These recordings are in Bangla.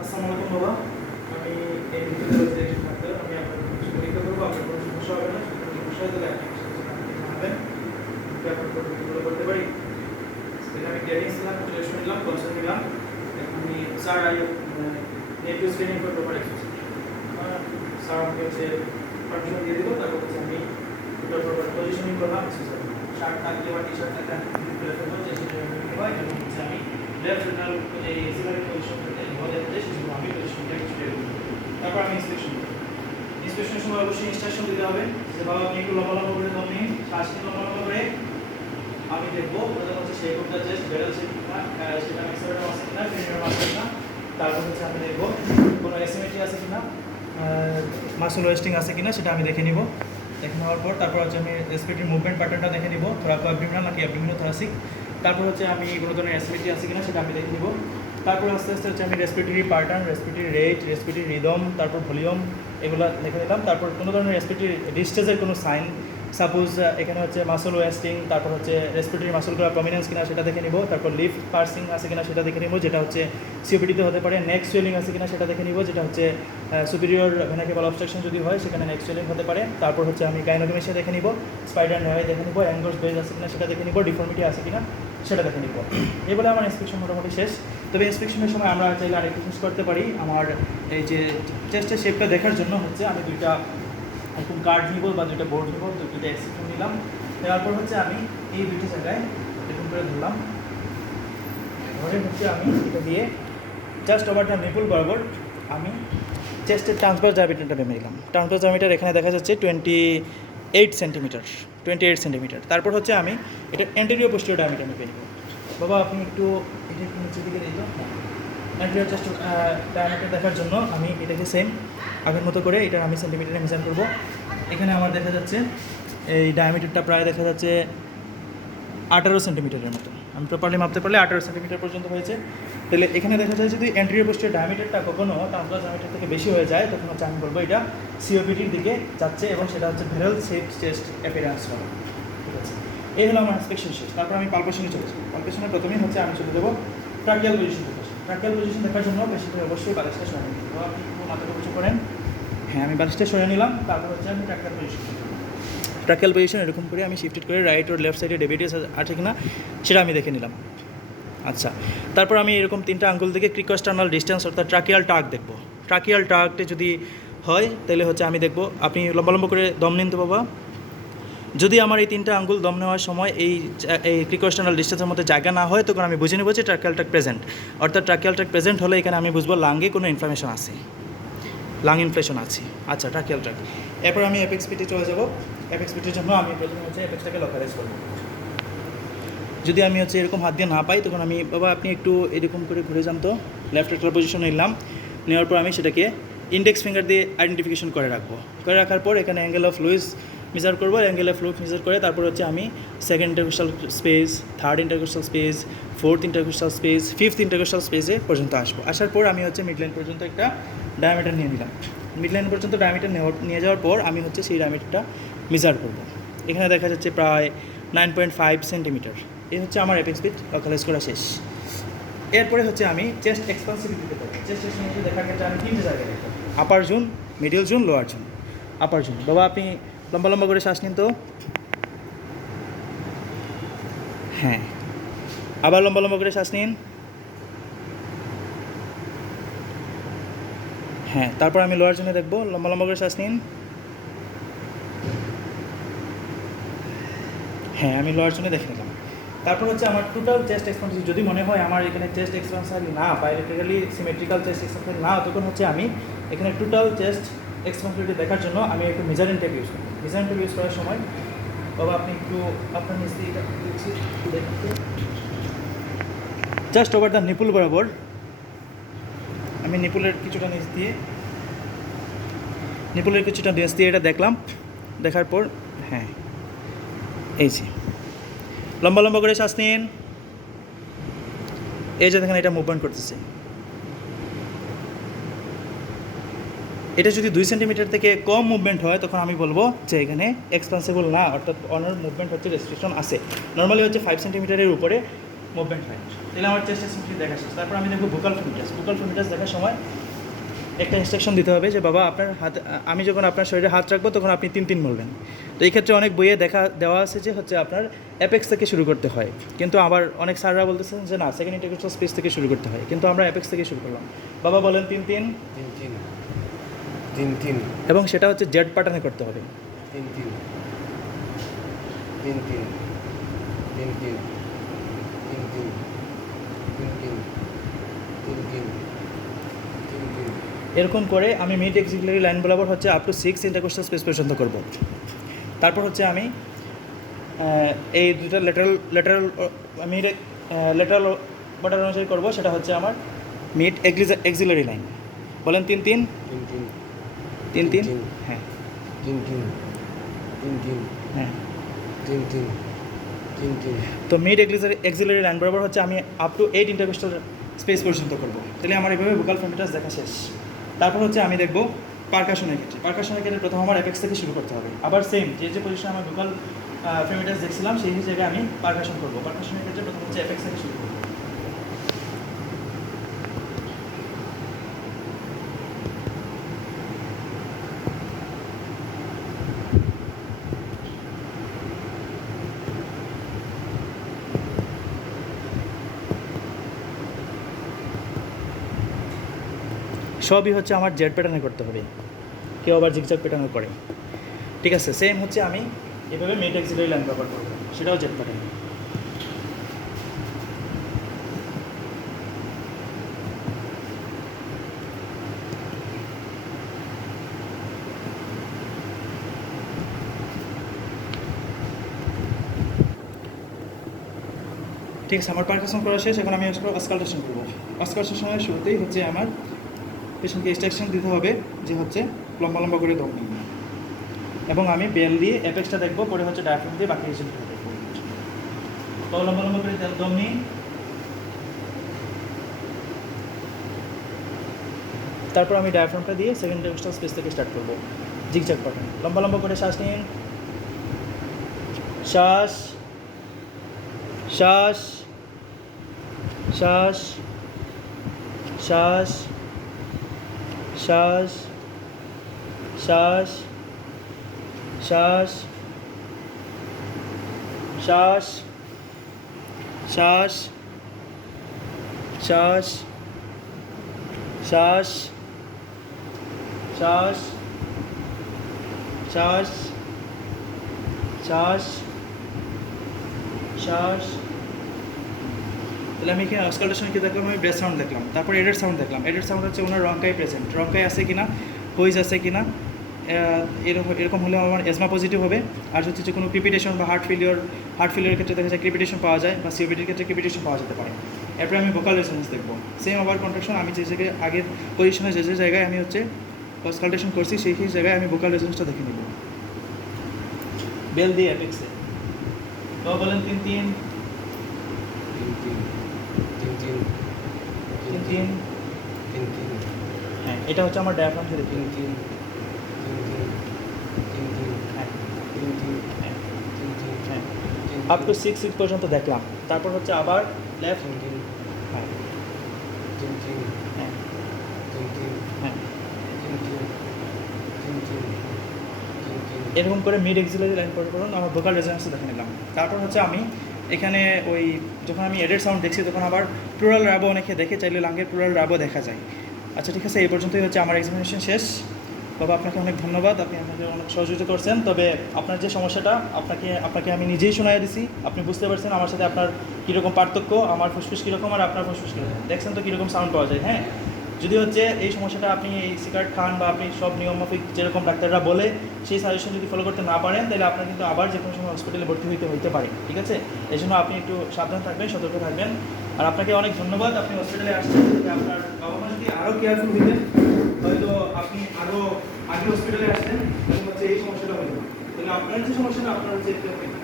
আসসালামু আলাইকুম বাবা। আমি এই ভিডিওতে একজন ডাক্তার। আমি আপনার কিছু পরীক্ষা করবো। আপনার কোনো সমস্যা হবে না। যদি কোনো সমস্যা হয় তাহলে আপনি আমাকে জানাবেন। আমি আপনার পরীক্ষাগুলো করতে পারি। সেটা আমি গ্রেডিং ছিলাম, টেস্ট নিলাম, কনসাল্ট নিলাম। এখন আমি স্যার নেট স্ক্রিনিং করতে পারি। স্যার আমাকে হচ্ছে পারমিশন দিয়ে দিল। তারপর হচ্ছে আমি ওটার পর পজিশনিং করলাম। শার্ট থাকলে বা টি শার্ট থাকলে আমি খুলে ফেলবো যে সেটা আমি হয় এবং হচ্ছে আমি লেফট রিটার্ন যে সিলারি পজিশন থেকে ধরে যাচ্ছে সেগুলো আমি পজিশনটা ছুটে দেবো। তারপর আমি ইন্সপেকশন করব। ইন্সপেকশনের সময় অবশ্যই ইনস্ট্রাকশন দিতে হবে যে বাবা আপনি একটু লম্বা লম্বা করে দম নিন, শ্বাস নিন লম্বা লম্বা করে। আমি দেখবো প্রথম হচ্ছে শেপ অফ দ্য চেস্ট বেড়েছে কিনা, সেটা ম্যাক্সিমাম আছে কিনা, মিনিমাম আছে কিনা। তারপর হচ্ছে আমি দেখবো কোনো অ্যাসিমেট্রি আছে কিনা, মাসল ওয়েস্টিং আছে কিনা সেটা আমি দেখে নিব। দেখে নেওয়ার পর তারপর হচ্ছে আমি রেসপিরেটরি মুভমেন্ট প্যাটার্নটা দেখে নিব, থোরাকো অ্যাবডোমিনাল নাকি অ্যাবডোমিনো থোরাসিক। তারপর হচ্ছে আমি কোনো ধরনের অ্যাসিমেট্রি আছে কিনা সেটা আমি দেখে নিব। তারপর আস্তে আস্তে হচ্ছে আমি respiratory pattern, respiratory rate, respiratory rhythm, তারপর ভলিউম এগুলো দেখে নিলাম। তারপর কোনো ধরনের রেসপিরেটরি ডিস্টেজের কোনো সাইন, সাপোজ এখানে হচ্ছে মাসল ওয়েস্টিং, তারপর হচ্ছে রেসপিরেটরি মাসলগুলো প্রমিনেন্স কিনা সেটা দেখে নিব। তারপর লিফট পার্সিং আছে কিনা সেটা দেখে নিব, যেটা হচ্ছে সিওপিডিতে হতে পারে। নেক সুয়েলিং আছে কিনা সেটা দেখে নিব, যেটা হচ্ছে সুপিরিয়র ভেনাকেবল অবস্ট্রাকশন যদি হয় সেখানে নেক সুয়েলিং হতে পারে। তারপর হচ্ছে আমি গাইনোকমেশিয়া দেখে নিব, স্পাইডার নেওয়াই দেখে নিব, অ্যাঙ্গোস বেজ আছে কিনা সেটা দেখে নিব, ডিফর্মিটি আছে কিনা সেটা দেখে নিব। এই বলে আমার ইন্সপেকশন মোটামুটি শেষ। তবে ইন্সপেকশনের সময় আমরা চাইলে আরেকটু চেঞ্জ করতে পারি। আমার এই যে চেস্টের শেপটা দেখার জন্য হচ্ছে আমি দুইটা এরকম কার্ড নিব বা দুইটা বোর্ড নিব, দুইটা এক্সিকিউট নিলাম। তারপর হচ্ছে আমি এই দুইটা জায়গায় এরকম করে ধরলাম, ধরে হচ্ছে আমি এটা দিয়ে জাস্ট ওভার দ্য নিপুল বরাবর আমি চেস্টের ট্রান্সভার্স ডায়ামিটারটা মেপে নিলাম। ট্রান্সভার্স ডায়ামিটার এখানে দেখা যাচ্ছে 28 সেন্টিমিটার, 28 সেন্টিমিটার। তারপর হচ্ছে আমি এটা এন্টেরিয়র পোস্টেরিয়র ডায়ামিটার মেপে নিব। বাবা আপনি একটু এটা একটু নিচের দিকে দিল। এন্টেরিয়র চেস্ট ডায়ামিটার দেখার জন্য আমি এটাকে সেম আগের মতো করে এটা আমি সেন্টিমিটারে মেজার করব। এখানে আমার দেখা যাচ্ছে এই ডায়ামিটারটা প্রায় দেখা যাচ্ছে 18 সেন্টিমিটারের মতো। আমি প্রপারলি মাপতে পারলে 18 সেন্টিমিটার পর্যন্ত হয়েছে। তাহলে এখানে দেখা যায় যদি এন্টেরিয়র পোস্টের ডায়ামিটারটা কখনো ট্রান্সভার্স ডায়ামিটার থেকে বেশি হয়ে যায় তখন হচ্ছে আমি বলবো এটা সিওপিডির দিকে যাচ্ছে এবং সেটা হচ্ছে ভেরাল শেপ চেস্ট অ্যাপিয়ারেন্স হবে। ঠিক আছে, এই হলো আমার ইন্সপেকশন শেষ। তারপর আমি পালপেশনে চলে যাবো। পালপেশনের প্রথমেই হচ্ছে আমি চলে যাবো ট্রাকিয়াল পজিশন দেখার। ট্রাকিয়াল পজিশন দেখার জন্য বেশি করে অবশ্যই বালিশটা সরে নিতে হবে। আপনি একটু মাথাটা উঁচু করেন। হ্যাঁ, আমি বালিশটা সরে নিলাম। তারপর হচ্ছে আমি ট্রাকিয়াল পজিশন। ট্রাকিয়াল পজিশন এরকম করে আমি শিফটেড করে রাইট ওর লেফট সাইডে ডেভিটিস আছে কিনা সেটা আমি দেখে নিলাম। আচ্ছা, তারপর আমি এরকম তিনটা আঙ্গুল থেকে ক্রিকোস্টার্নাল ডিস্টেন্স অর্থাৎ ট্রাকিয়াল টাক দেখবো। ট্রাকিয়াল টাকটে যদি হয় তাহলে হচ্ছে আমি দেখবো, আপনি লম্বা লম্বা করে দম নিন তো বাবা। যদি আমার এই তিনটা আঙ্গুল দম নেওয়ার সময় এই ক্রিকোস্টার্নাল ডিস্টেন্সের মধ্যে জায়গা না হয় তখন আমি বুঝে নেবো যে ট্রাকিয়াল টাক প্রেজেন্ট। অর্থাৎ ট্রাকিয়াল টাক প্রেজেন্ট হলে এখানে আমি বুঝবো লাঙ্গে কোনো ইনফ্লামেশন আছে, লাং ইনফ্লেশন আছে। আচ্ছা, ট্রাকিয়াল টাক। এরপর আমি অ্যাপেক্স পিটে চলে যাব। অ্যাপেক্স পিটের জন্য আমি প্রথমে হচ্ছে অ্যাপেক্সটাকে লোকালাইজ করবো। যদি আমি হচ্ছে এরকম হাত দিয়ে না পাই তখন আমি বাবা আপনি একটু এরকম করে ঘুরে যান তো। লেফট রেক্টাল পজিশনে নিলাম, নেওয়ার পর আমি সেটাকে ইন্ডেক্স ফিঙ্গার দিয়ে আইডেন্টিফিকেশন করে রাখবো। করে রাখার পর এখানে অ্যাঙ্গেল অফ লুইস মেজার করবো। অ্যাঙ্গেল অফ লুইস মেজার করে তারপর হচ্ছে আমি second intercostal space, third intercostal space, fourth intercostal space, fifth intercostal স্পেসে পর্যন্ত আসবো। আসার পর আমি হচ্ছে মিডলাইন পর্যন্ত একটা ডায়ামিটার নিয়ে নিলাম। মিডলাইন পর্যন্ত ডায়ামিটার নিয়ে যাওয়ার পর আমি হচ্ছে সেই ডায়ামিটারটা মেজার করবো। এখানে দেখা যাচ্ছে প্রায় 9.5 সেন্টিমিটার। এই হচ্ছে আমার অ্যাপেক্স পিট লোকালাইজ করা শেষ। এরপরে হচ্ছে আমি চেস্ট এক্সপান্সিভিটি দেখতে পারি। চেস্ট এক্সপান্সিভিটি দেখার ক্ষেত্রে আমি তিনটে জায়গায় দেখতে পারি, upper zone, middle zone, lower zone. Upper zone, বাবা আপনি লম্বা লম্বা করে শ্বাস নিন তো। হ্যাঁ, আবার লম্বা লম্বা করে শ্বাস নিন। হ্যাঁ, তারপর আমি লোয়ার জোনে দেখবো, লম্বা লম্বা করে শ্বাস নিন। হ্যাঁ, আমি লোয়ার জোনে দেখে নিলাম। তারপর হচ্ছে আমার টোটাল চেস্ট এক্সপান্সিভ যদি মনে হয় আমার এখানে চেস্ট এক্সপান্সারি না, বায়োলেট্রিক্যালি সিমেট্রিক্যাল চেস্ট এক্সপান্সারি না, তখন হচ্ছে আমি এখানে টোটাল চেস্ট এক্সপান্সিভিটি দেখার জন্য আমি একটু মেজারিং টেপ ইউজ করব। মেজারিং টেপ ইউজ করার সময় বাবা আপনি একটু আপনার নিচ দিয়ে দেখতে জাস্ট ওভার দ্য নিপুল বরাবর আমি নিপুলের কিছুটা নিচ দিয়ে এটা দেখলাম। দেখার পর হ্যাঁ, এই যে লম্বা লম্বা করে শ্বাস নিন। এই যে দেখেন এটা মুভমেন্ট করতেছে। এটা যদি 2 সেন্টিমিটার থেকে কম মুভমেন্ট হয় তখন আমি বলবো যে এখানে এক্সপান্সিবল না, অর্থাৎ অনার মুভমেন্ট হচ্ছে রেস্ট্রিকশন আছে। নর্মালি হচ্ছে 5 সেন্টিমিটারের উপরে মুভমেন্ট হয়। তাহলে আমার চেস্ট এক্সটেনশন দেখা শেষ। তারপর আমি দেখবো ভোকাল ফিমিটাস। ভোকাল ফিমিটাস দেখার সময় একটা ইনস্ট্রাকশন দিতে হবে যে বাবা আপনার হাত, আমি যখন আপনার শরীরে হাত রাখবো তখন আপনি 3 বলবেন। তো এই ক্ষেত্রে অনেক বইয়ে দেওয়া আছে যে হচ্ছে আপনার অ্যাপেক্স থেকে শুরু করতে হয়, কিন্তু আবার অনেক স্যাররা বলতেছেন যে না, সেকেন্ড ইন্টারকোস্টাল স্পেস থেকে শুরু করতে হয়, কিন্তু আমরা অ্যাপেক্স থেকে শুরু করলাম। বাবা বলেন 3 3 এবং সেটা হচ্ছে জেড প্যাটার্নে করতে হবে। 3 3 এরকম করে আমি মিড এক্সিলারি লাইন বরাবর হচ্ছে আপ টু 6 ইন্টারকোস্টাল স্পেস পর্যন্ত করব। তারপর হচ্ছে আমি এই দুটো লেটারাল মিড লেটারাল বর্ডার অনুযায়ী করব, সেটা হচ্ছে আমার মিড এক্সিলারি লাইন। বলেন 3 3 হ্যাঁ হ্যাঁ। তো মিড এক্সিলারি লাইন বরাবর হচ্ছে আমি আপ টু 8 ইন্টারকোস্টাল স্পেস পর্যন্ত করব। তাহলে আমার এইভাবে ভোকাল ফিমিটাস দেখা শেষ। তারপর হচ্ছে আমি দেখব পারকাশনের ক্ষেত্রে। পারকাশনের ক্ষেত্রে প্রথম আমার অ্যাপেক্স থেকে শুরু করতে হবে। আবার সেম যে পজিশনে আমার ভোকাল ফিমিটাস দেখছিলাম সেই হিসেবে আমি পারকাশন করব। পারকাশনের ক্ষেত্রে প্রথম হচ্ছে অ্যাপেক্স থেকে শুরু করব। সবই হচ্ছে আমার জেড প্যাটার্নে করতে হবে, কেউ আবার জিগজ্যাগ প্যাটার্নও করে। ঠিক আছে, সেম হচ্ছে আমি এভাবে মিড এক্সিলারি লাইন ব্যবহার করবো, সেটাও জেড প্যাটার্ন। ঠিক আছে, আমার পারকাশন করা শেষ। এখন আমি অস্কালটেশন করবো। অস্কালটেশন সময় শুরুতেই হচ্ছে আমার পেশেন্টকে ইনস্ট্রাকশন দিতে হবে যে হচ্ছে লম্বা লম্বা করে দম নিন, এবং আমি বেল দিয়ে অ্যাপেক্সটা দেখবো, পরে হচ্ছে ডায়াফ্রাম দিয়ে বাকি রিজনটা দেখবো। তো লম্বা লম্বা করে দম নিন। তারপর আমি ডায়াফ্রামটা দিয়ে সেকেন্ড ইন্টারকোস্টাল স্পেস থেকে স্টার্ট করবো, জিগজ্যাগ প্যাটার্ন। লম্বা লম্বা করে শ্বাস নিন, শ্বাস শ্বাস শ্বাস শ্বাস শ্বাস শ্বাস শ্বাস শ্বাস শ্বাস শ্বাস শ্বাস শ্বাস শ্বাস শ্বাস শ্বাস। তাহলে আমি এখানে অস্কালটেশন কি দেখলাম, আমি ব্রেথ সাউন্ড দেখলাম, তারপর এডেড সাউন্ড দেখলাম। এডেড সাউন্ড হচ্ছে ওনার রঙ্কাই প্রেজেন্ট, রঙ্কাই আছে কিনা, হুইজ আছে কিনা, এরকম হলে আমার এজমা পজিটিভ হবে। আর হচ্ছে যে কোনো ক্রিপিটেশন বা হার্ট ফেলিওর ক্ষেত্রে দেখা যায় ক্রিপিটেশন পাওয়া যায়, বা সিওপিডির ক্ষেত্রে ক্রিপিটেশন পাওয়া যেতে পারে। এরপরে আমি ভোকাল রেসপন্স দেখবো। সেম আবার কন্ট্রাকশন, আমি যে জায়গায় আগের পজিশনে যে জায়গায় আমি হচ্ছে অস্কালটেশন করছি সেই জায়গায় আমি ভোকাল রেসপন্সটা দেখে নেব বেল দিয়ে অ্যাপেক্সে। তো বলেন 3 3 হ্যাঁ, এটা হচ্ছে আমার ডায়াফ্রাম থেকে 3 3 আপ টু 6 পর্যন্ত দেখলাম। তারপর হচ্ছে আবার লেফট হ্যাঁ হ্যাঁ হ্যাঁ, এরকম করে মিড এক্সিলারি লাইন পরে করুন, আমার ভোকাল রেজোন্যান্সটা দেখে নিলাম। তারপর হচ্ছে আমি এখানে ওই যখন আমি এডেড সাউন্ড দেখছি তখন আবার প্লুরাল র্যাবো অনেকে দেখে, চাইলে লাঙ্গের প্লুরাল র্যাবো দেখা যায়। আচ্ছা ঠিক আছে, এই পর্যন্তই হচ্ছে আমার এক্সামিনেশন শেষ। বাবা আপনাকে অনেক ধন্যবাদ, আপনি আমাকে অনেক সহযোগিতা করছেন। তবে আপনার যে সমস্যাটা আপনাকে আমি নিজেই শোনাই দিছি, আপনি বুঝতে পারছেন আমার সাথে আপনার কীরকম পার্থক্য, আমার ফুসফুস কীরকম আর আপনার ফুসফুস কীরকম, দেখছেন তো কীরকম সাউন্ড পাওয়া যায়। হ্যাঁ, যদি হচ্ছে এই সমস্যাটা আপনি এই সিগারেট খান বা আপনি সব নিয়মমাফিক যেরকম ডাক্তাররা বলে সেই সাজেশন যদি ফলো করতে না পারেন, তাহলে আপনার কিন্তু আবার যে কোনো সময় হসপিটালে ভর্তি হইতে পারে। ঠিক আছে, এই জন্য আপনি একটু সাবধান থাকবেন, সতর্ক থাকবেন। আর আপনাকে অনেক ধন্যবাদ, আপনি হসপিটালে আসছেন। আপনার বাবা মা যদি আরও কেয়ারফুল দিতেন, হয়তো আপনি আরও আগে হসপিটালে আসতেন এবং হচ্ছে এই সমস্যাটা হতো না। তাহলে আপনার যে সমস্যাটা, আপনার হচ্ছে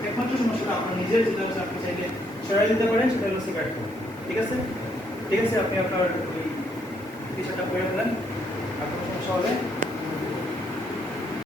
একমাত্র সমস্যাটা আপনার নিজের, যেটা হচ্ছে আপনি চাইলে সরাই দিতে পারেন, সেটা হলো সিগারেট খাওয়া। ঠিক আছে, ঠিক আছে, আপনি আপনার ওই টি শার্টটা পরে ফেলেন, আপনার সমস্যা হবে।